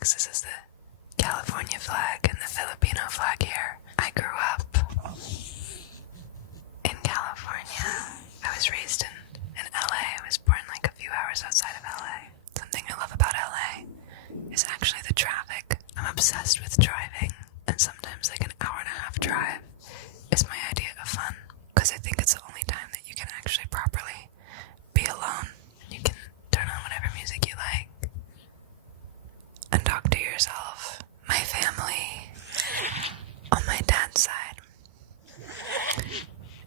flags. This is the California flag and the Filipino flag here. I grew up in California. I was raised in LA. I was born like a few hours outside of LA. Something I love about LA is actually the traffic. I'm obsessed with driving, and sometimes like an hour and a half drive is my idea of fun, because I think it's the only time that you can actually properly be alone. You can turn on whatever music you like and talk to yourself. My family on my dad's side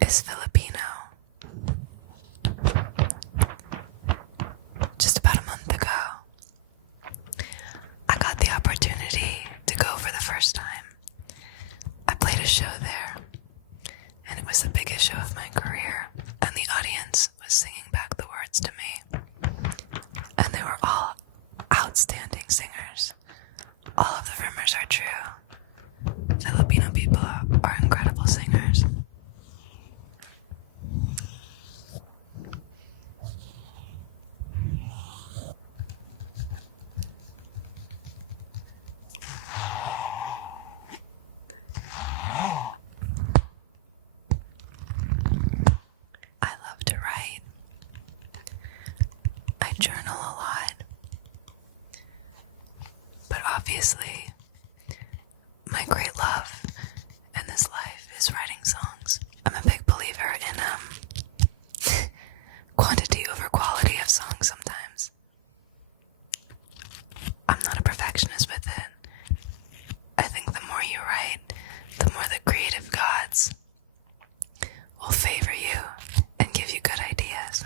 is Filipino. Just about a month ago, I got the opportunity to go for the first time. I played a show there, and it was the biggest show of my career, and the audience was singing back the words to me, and they were all outstanding singers. All of the rumors are true. Filipino people are incredible singers. I love to write. I journal a lot. But obviously, my great love in this life is writing songs. I'm a big believer in quantity over quality of songs sometimes. I'm not a perfectionist with it. I think the more you write, the more the creative gods will favor you and give you good ideas.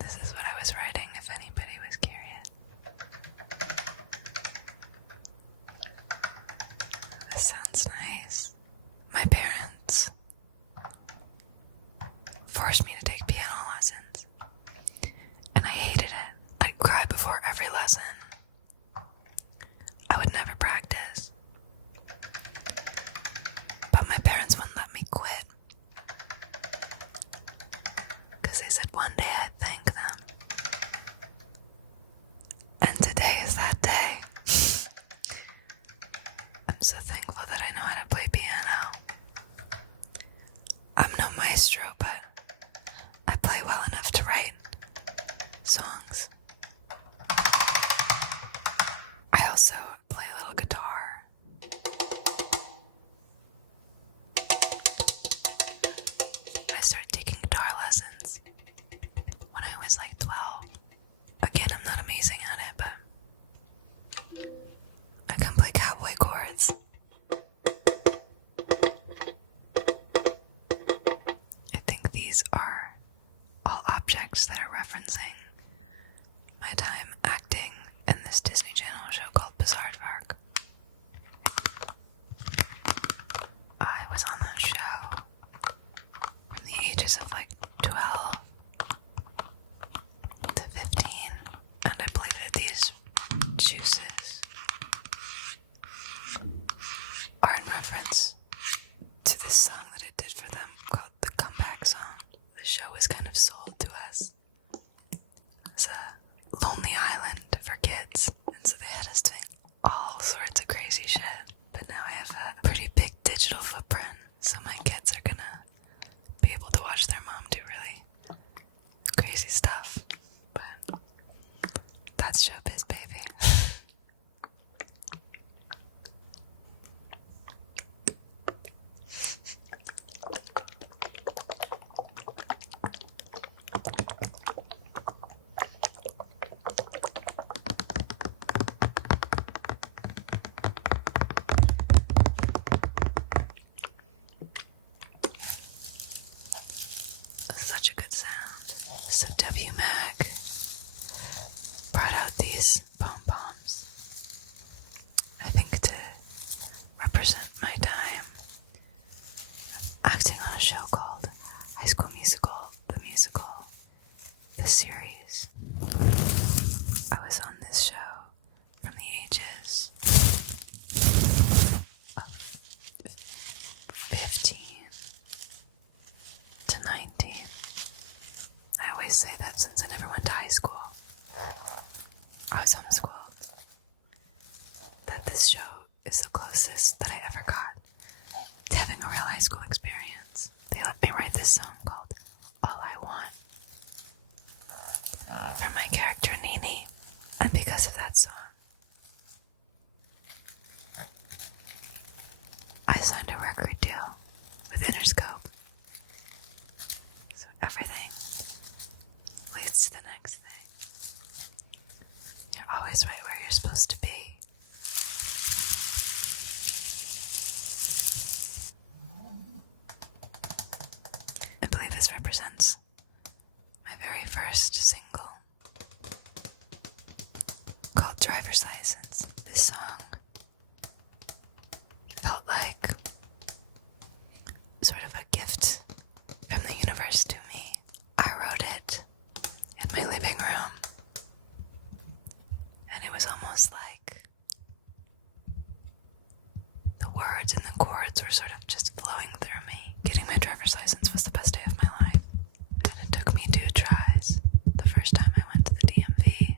This is what I was writing, if anybody was curious. This sounds nice. My parents forced me to take piano lessons, and I hated it. I'd cry before every lesson. I would never practice. But my parents wouldn't let me quit, because they said one day I'd thank them. And today is that day. I'm so thankful that I know how to play piano. I'm no maestro, but I play well enough to write songs. I also play a little guitar. I started taking guitar lessons when I was like 12. Again, I'm not amazing at it, but I can play cowboy chords. I think these are all objects that are referencing my time acting in this Disney Channel show called Bizarre. I was on that show from the ages of like 12 to 15, and I played with these juices are in reference to this song that I did for them called the Comeback Song. The show was kind of sold to us as a lonely island for kids, and so they had us doing all sorts of crazy shit. But now I have a pretty big digital footprint, so my kids are gonna be able to watch their mom do really crazy stuff. But that's showbiz, baby. Such a good sound. So WMAG brought out these Pom was homeschooled that this show is the closest that I ever got to having a real high school experience. They let me write this song called All I Want for my character Nini, and because of that song, I signed a record deal with Interscope. So everything leads to the next thing. You're always right where you're supposed to be. I believe this represents my very first single called Driver's License. This song felt like sort of a gift from the universe to me. I wrote it in my living room, and it was almost like the words and the chords were sort of just flowing through me. Getting my driver's license was the best day of my life, and it took me 2 tries. The first time I went to the DMV,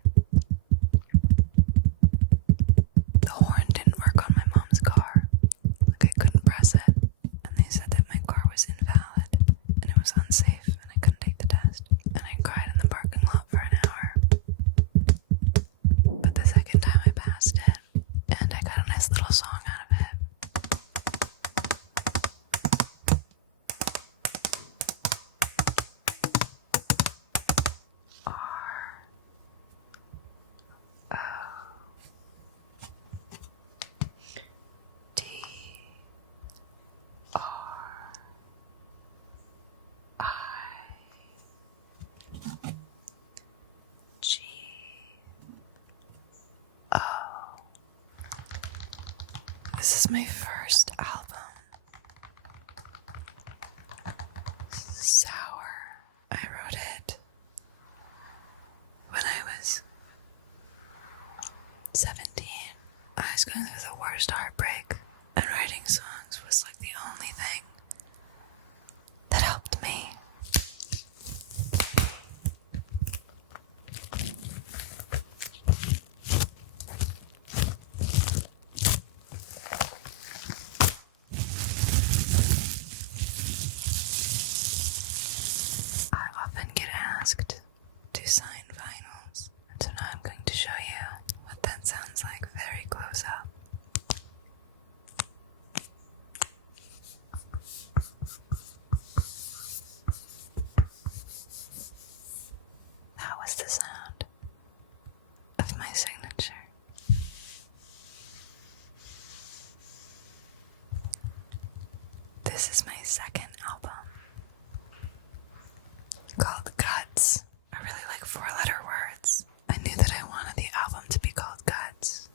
the horn didn't work on my mom's car. Like, I couldn't press it, and they said that my car was invalid, and it was unsafe, and I couldn't take the test. And I cried in the parking lot for an hour. But the second time I passed it, and I got a nice little song out of it. This is my first album. Sour. I wrote it when I was 17. I was going through the worst heartbreak, and writing songs was like the only thing that helped me. Asked to sign vinyls, and so now I'm going to show you what that sounds like very close up. That was the sound of my signature. This is my second album, called Guts. I really like 4-letter words. I knew that I wanted the album to be called Guts,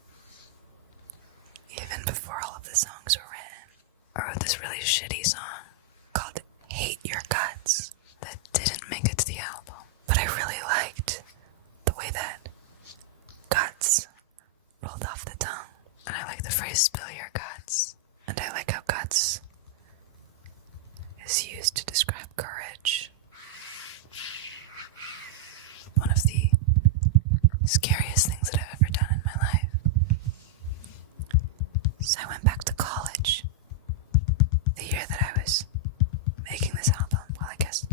even before all of the songs were written. I wrote this really shitty song called Hate Your Guts that didn't make it to the album, but I really liked the way that guts rolled off the tongue, and I like the phrase spill your guts, and I like how guts is used to describe courage. One of the scariest things that I've ever done in my life. So I went back to college the year that I was making this album. Well, I guess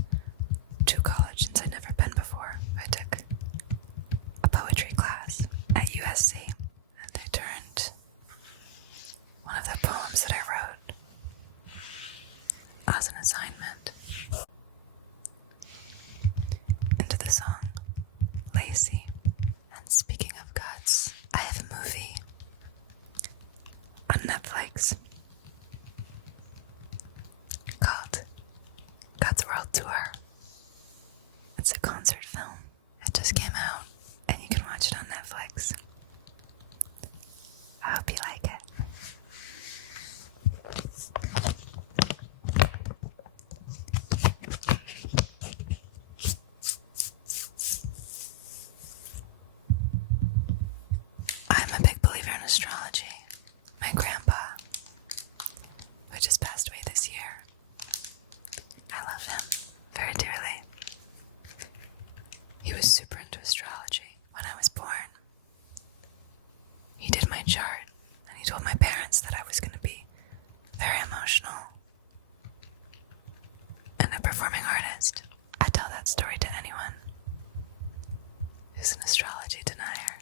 to college, since I'd never been before. I took a poetry class at USC, and I turned one of the poems that I wrote as an assignment into the song Lazy and Speed. my chart, and he told my parents that I was going to be very emotional and a performing artist. I tell that story to anyone who's an astrology denier.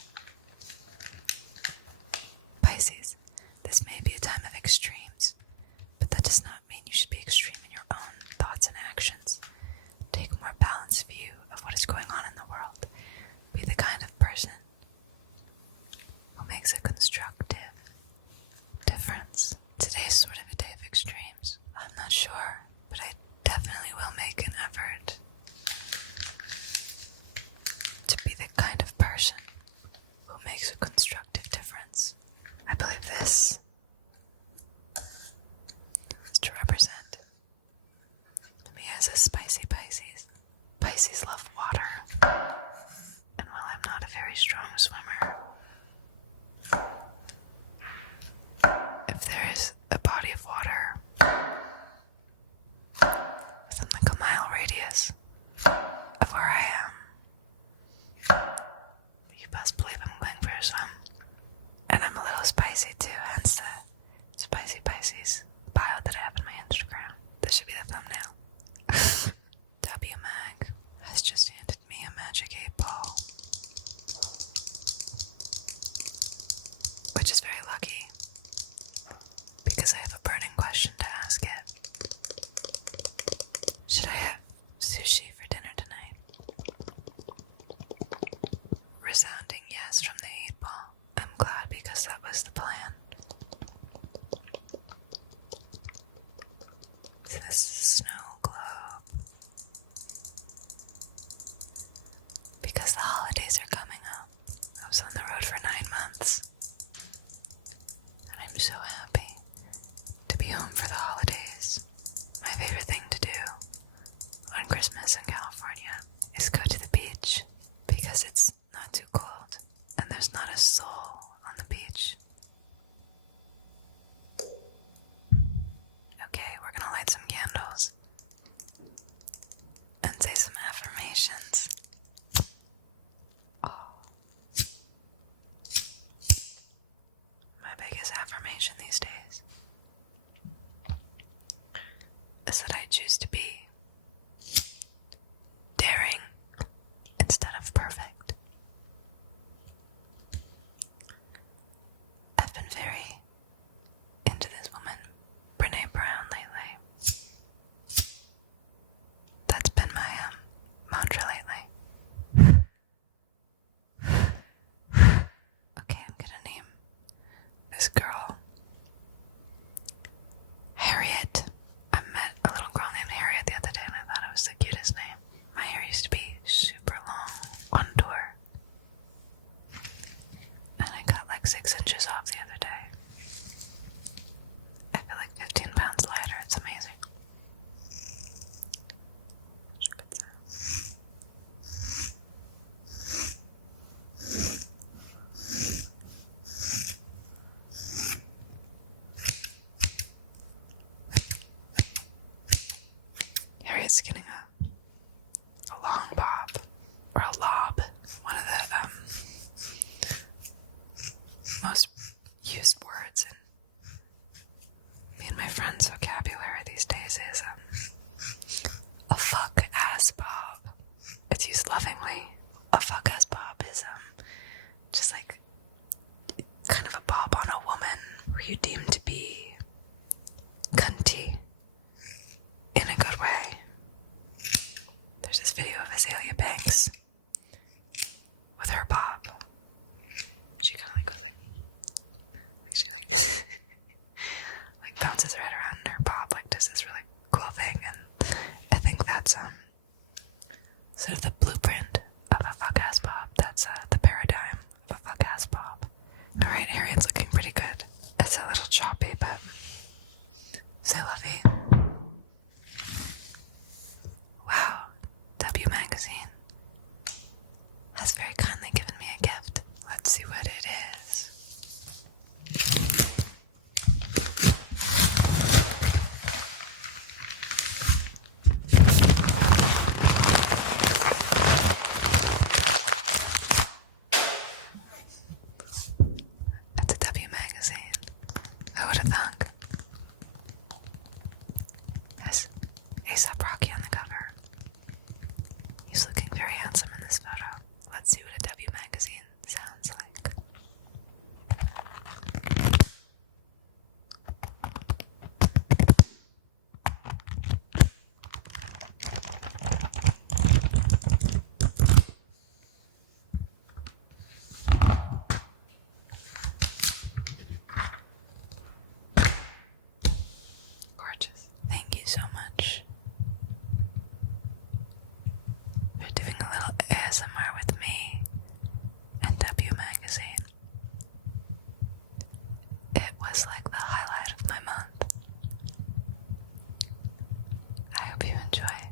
Pisces, this may be a time of extremes, but that does not mean you should be extreme in your own thoughts and actions. Take a more balanced view of what is going on in the world. Be the kind of person who makes a constructive difference. Today's sort of a day of extremes. I'm not sure, but I definitely will make an effort to be the kind of person who makes a constructive difference. I believe this is to represent me as a spicy Pisces. Pisces love water, and while I'm not a very strong swimmer, if there is a body of water within like a mile radius of where I am, you best believe I'm going for a swim. And I'm a little spicy too, hence the spicy Pisces bio that I have in my Instagram. This should be the thumbnail. W Mag has just handed me a magic 8-ball, which is very lucky because I have a burning question to ask it. Should I have sushi for dinner tonight? Resounding yes from the 8-ball. I'm glad because that was the plan. So this is a snow globe. Because the holidays are coming up. I was on the road for 9 months. And I'm so happy to be home for the holidays. My favorite thing to do on Christmas in California is go to the beach because it's not too cold and there's not a soul on the beach. Okay, we're gonna light some candles and say some affirmations. Oh. My biggest affirmation these days is that I choose to be daring instead of perfect. I've been very into this woman, Brene Brown, lately. That's been my mantra lately. Okay, I'm gonna name this girl Harriet. I met a little girl named Harriet the other day and I thought it was the cutest name. My hair used to be super long on tour. And I got like 6 inches off the other day. I feel like 15 pounds lighter. It's amazing. Harriet's getting a long bob, or a lob. One of the most used words in me and my friends' vocabulary these days is a fuck ass bob. It's used lovingly. A fuck ass bob is just like kind of a bob on a woman where you deem to be cunty in a good way. There's this video of Azalea Banks with her bob. She kind of like goes like bounces right around in her bob, like does this really cool thing, and I think that's sort of the blueprint of a fuck ass bob. That's the paradigm of a fuck ass bob. Alright, Harriet's looking pretty good. It's a little choppy, but say lovey. Wow, W Magazine has very kindly given me a gift. Let's see what it is. It's a enjoy.